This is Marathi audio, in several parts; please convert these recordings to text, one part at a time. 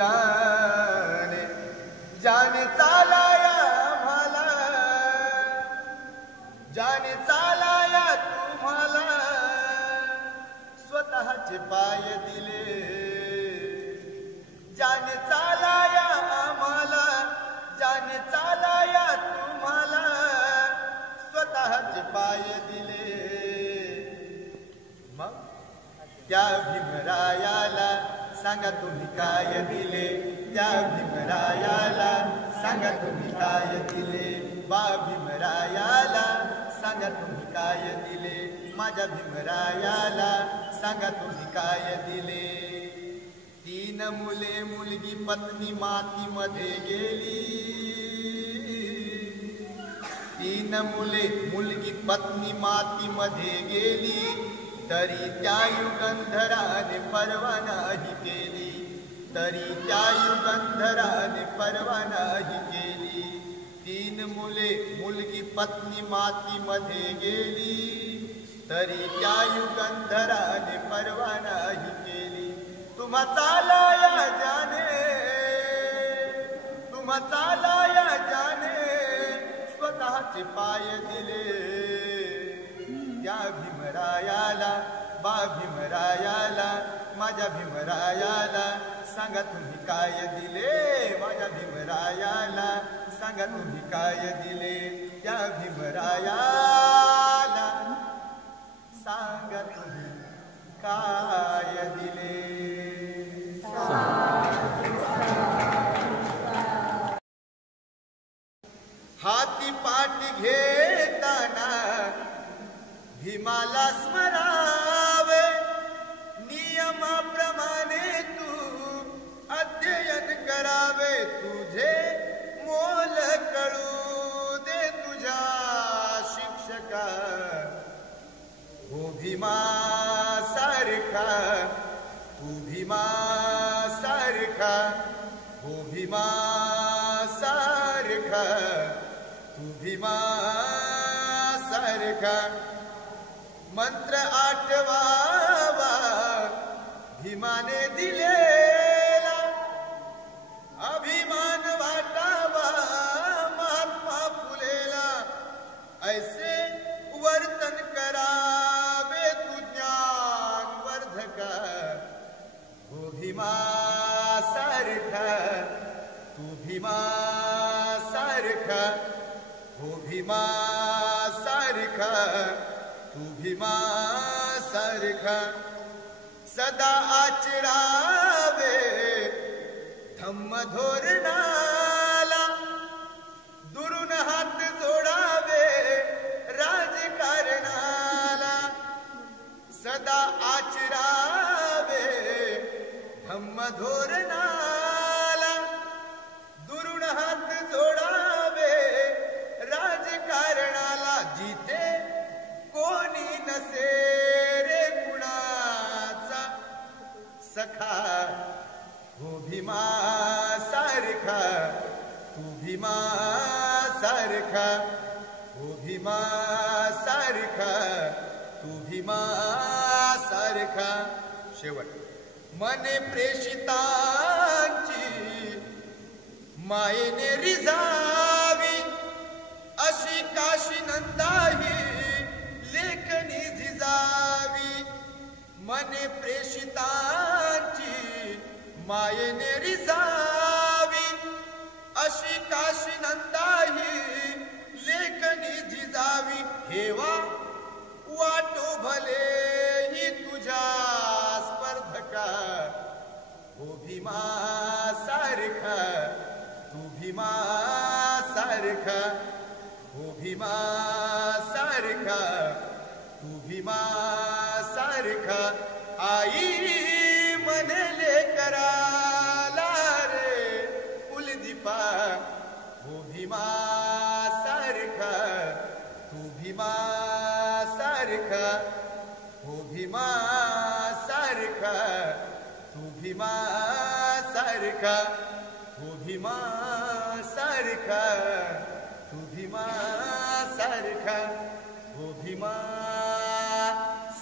जाने जाने चालाया मला जाने चालाया तुम्हाला स्वतःचे पाय दिले जाने चालाया आम्हाला जाने चालाया तुम्हाला स्वतःचे पाय दिले मग त्या भीमरायाला सांगा तुम्ही काय दिले त्या भीमरायाला सांगा तुम्ही काय दिले बा भीमरायाला सांगा तुम्ही काय दिले माझ्या भीमरायाला सांगा तुम्ही काय दिले 3 मुले मुलगी पत्नी मातीमध्ये गेली 3 मुले मुलगी पत्नी मातीमध्ये गेली तरी त्या युगंधराने परवा नाही केली तरी त्या युगंधराने परवा नाही केली 3 मुले मुलगी पत्नी मातीमध्ये गेली तरी त्या युगंधराने परवा नाही केली तुम्हा चालाया जाने स्वतःचे पाय दिले त्या भीमरायाला बा भीमरायाला माझ्या भीमरायाला सांगा तुम्ही काय दिले माझ्या भीमरायाला सांगा तुम्ही काय दिले त्या भीमरायाला सांगा तुम्ही काय दिले हाती पाठी घेताना भीमाला स्मरावे नियमाप्रमाणे तू अध्ययन करावे तुझे मोल कळू दे तुझ्या शिक्षका हो भीमा सारखा तू भीमा सारखा हो भीमा सारखा तू भीमा सारखा मंत्र आठवावा भीमाने दिलेला अभिमान वाटावा महात्मा फुलेला ऐसे वर्तन करावे तू ज्ञान वर्धका हो भीमा सारखा तू भीमा सारखा हो भीमा सारखा तू भीमा सारखा सदा आचरावे धम्म धोरणाला दुरून हात जोडावे राजकारणाला सदा आचरावे धम्म धोरणाला दुरून हात जोडावे राजकारणाला जिथे कोणी नसे रे कुणाचा सखा हो भीमा सारखा तू भीमा सारखा हो भीमा सारखा तू भीमा सारखा शेवट मने प्रेषितांची मायेने रिझावी अशी काशी नंदाही लेखनी झिजावी मने प्रेषितांची मायेने रिझावी अशी काशी नंदाही लेखनी झिजावी हेवा वाटो भले ही तुझ्या स्पर्धका हो भीमा सारखा तू भीमा सारखा हो भीमा सारखा तू भीमा सारखा आई म्हणले कराला रे कुलदीपा हो भीमा सारखा तू भीमा सारखा हो भीमा सारखा तू भीमा सारखा हो भीमा सारखा तू भीमा सारखा हो भीमा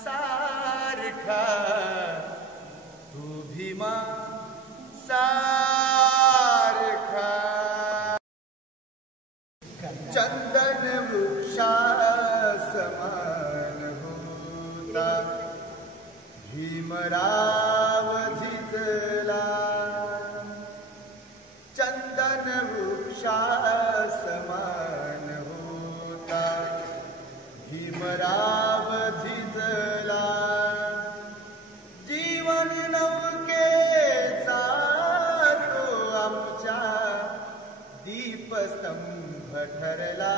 सारखा तू भीमा सारखा भीमराव झिजला चंदन वृक्षा समान होता. भीमराव झिजला जीवन नौकेचा तो आमच्या दीपस्तंभ ठरला.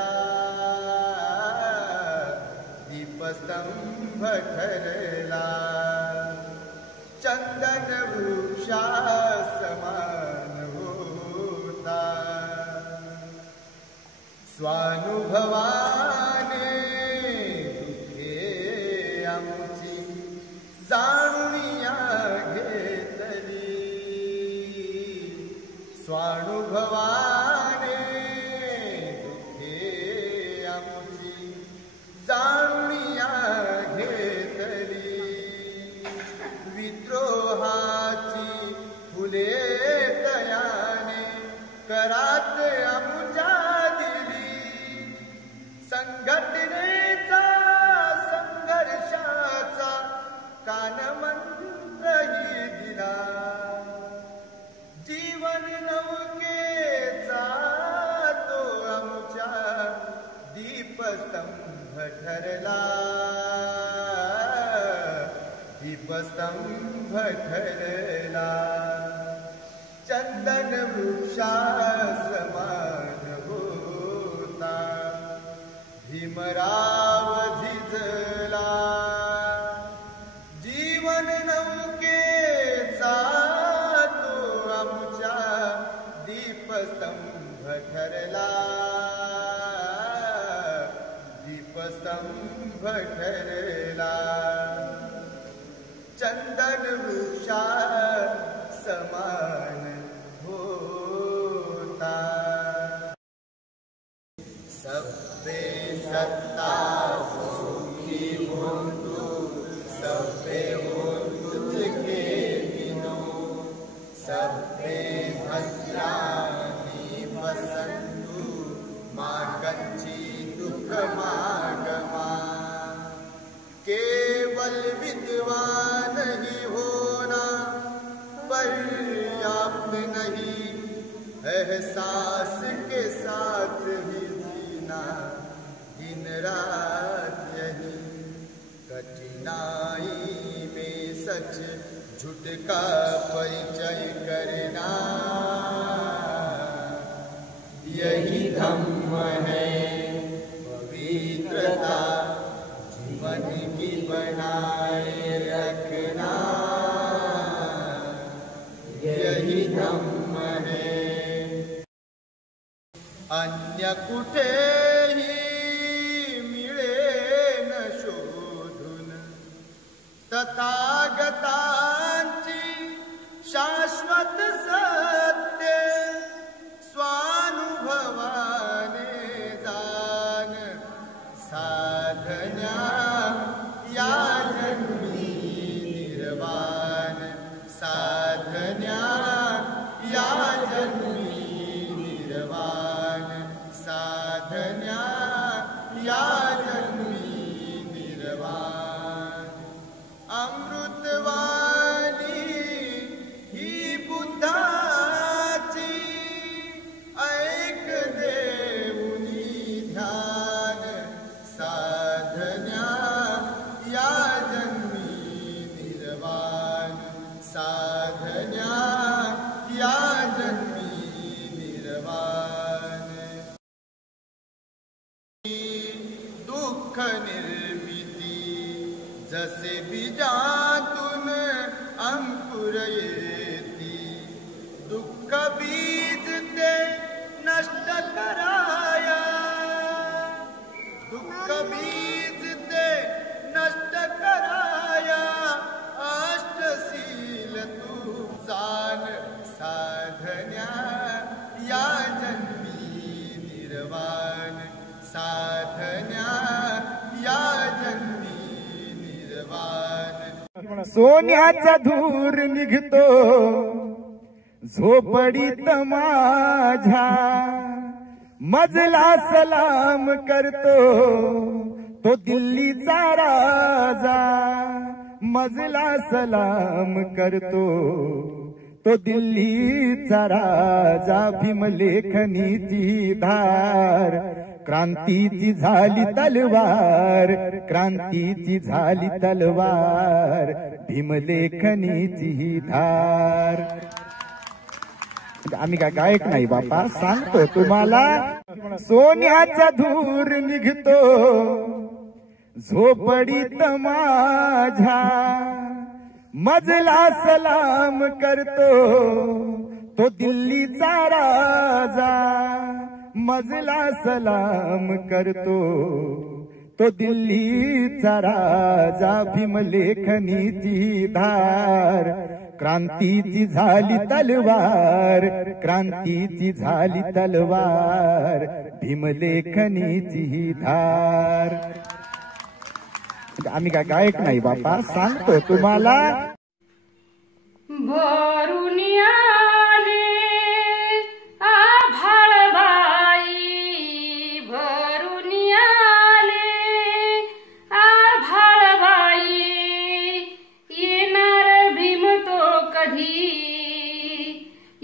दीपस्तंभ ठरला चंदन वृक्षा समान होता. स्वानुभवाने दुखे आमची जाणूया घेतली. स्वानुभवाने दुखे आमची जाणूया घेतली. विद्रोहाची फुले दयाने करात आमच्या दिली. संघटनेचा संघर्षाचा कानमंत्रही दिला. जीवन नौकेचा तो आमच्या दीपस्तंभ ठरला. दीपस्तंभ ठरला चंदन वृक्षा समान होता. भीमराव झिजला जीवन नौकेचा तो आमच्या दीपस्तंभ ठरला. दीपस्तंभ ठरला चंदन वृक्षा समान होता. सबे सत्ता सुखी होतु सबे हो तुझके बिनु. सबे भद्राणी बसंतु मागंची दुख मागमा. केवल विद्वान ही होना पर्याप्त नहीं. एहसास के साथ ही जीना दिन रात यही. कठिनाई में सच झूठ का परिचय करना यही धम्म है. पवित्रता जीवन की बनाए रखना यही धम्म है. अन्य कुठेही मिळेन शोधून तथागतांची शाश्वत सत्य. स्वानुभवाने जाण साधन्या या जन्मी निर्वाण. साधन्या या जन्मी निर्वाण. साधन्या या जन्मी निर्वाण. अमृतवाणी ही बुद्धाची ऐक देऊनी ध्यान. साधन्या या जन्मी निर्वाण. साधन्या या जन्मी निर्वाण. दुःख निर्मिती जसे बीजातून अंकुर येती. दुःख बीज ते नष्ट कराया. दुःख बीज ते नष्ट कराया. अष्टशील तू जाण. साधन्या या जन्मी निर्वाण. साधन्या या जन्मी निर्वाण. सोन्याचा धूर निघतो झोपडीत माझ्या. मजला सलाम करतो तो दिल्लीचा राजा. मजला सलाम करतो तो दिल्लीचा राजा भीमलेखनीची धार क्रांतीची झाली तलवार क्रांतीची झाली तलवार भीमलेखनीची धार आम्ही काय गायक नाही बापा सांगतो तुम्हाला सोन्याचा धूर निघतो झोपडीत माझ्या मजला सलाम करतो तो दिल्लीचा राजा मजला सलाम करतो तो दिल्लीचा राजा भीमलेखनीची धार क्रांतीची झाली तलवार क्रांतीची झाली तलवार भीमलेखनीची धार आम्ही काय गायक नाही बापा सांगतो तुम्हाला भरून आले आभाळ बाई भरून आले आभाळ बाई येणार भीम तो कधी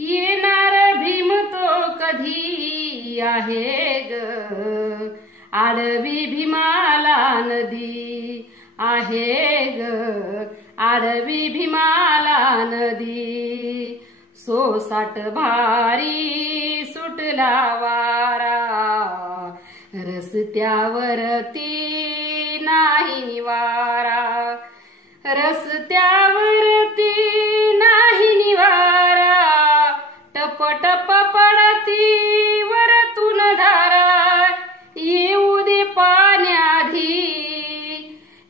येणार भीम तो कधी आहे ग आडवी भीमाला नदी आहे ग आडवी भीमाला नदी सोसाट भारी सुटला वारा रस्त्यावरती नाही निवारा रस्त्यावरती नाही निवारा टप टप पडती वरतून धारा येऊ दे पाण्याधी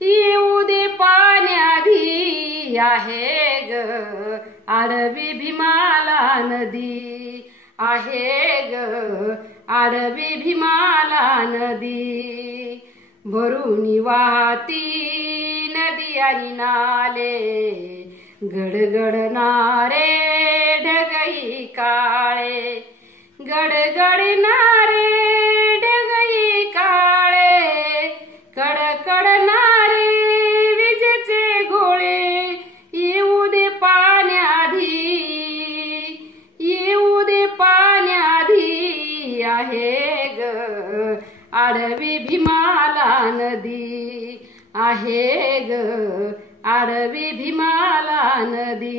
येऊ दे पाण्याधी आहे ग आडवी भीमाला नदी आहे ग आडवी भीमाला नदी भरून वाहती नदी आणि नाले गडगडणारे ढगई काळे गडगडणारे ढगई काळे कडकडणारे विजेचे गोळे येऊ दे पाण्याधी येऊ दे पाण्याधी आहे ग आडवी भीमाला नदी आहे ग आडवी भीमाला नदी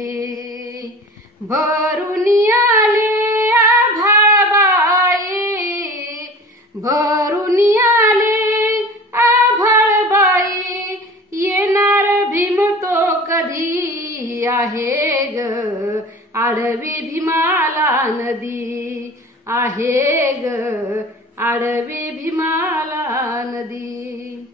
भरून आले आभाळ बाई भरून आले आभाळ बाई येणार भीम तो कधी आहे ग आडवी भीमाला नदी आहे ग आडवी भीमाला नदी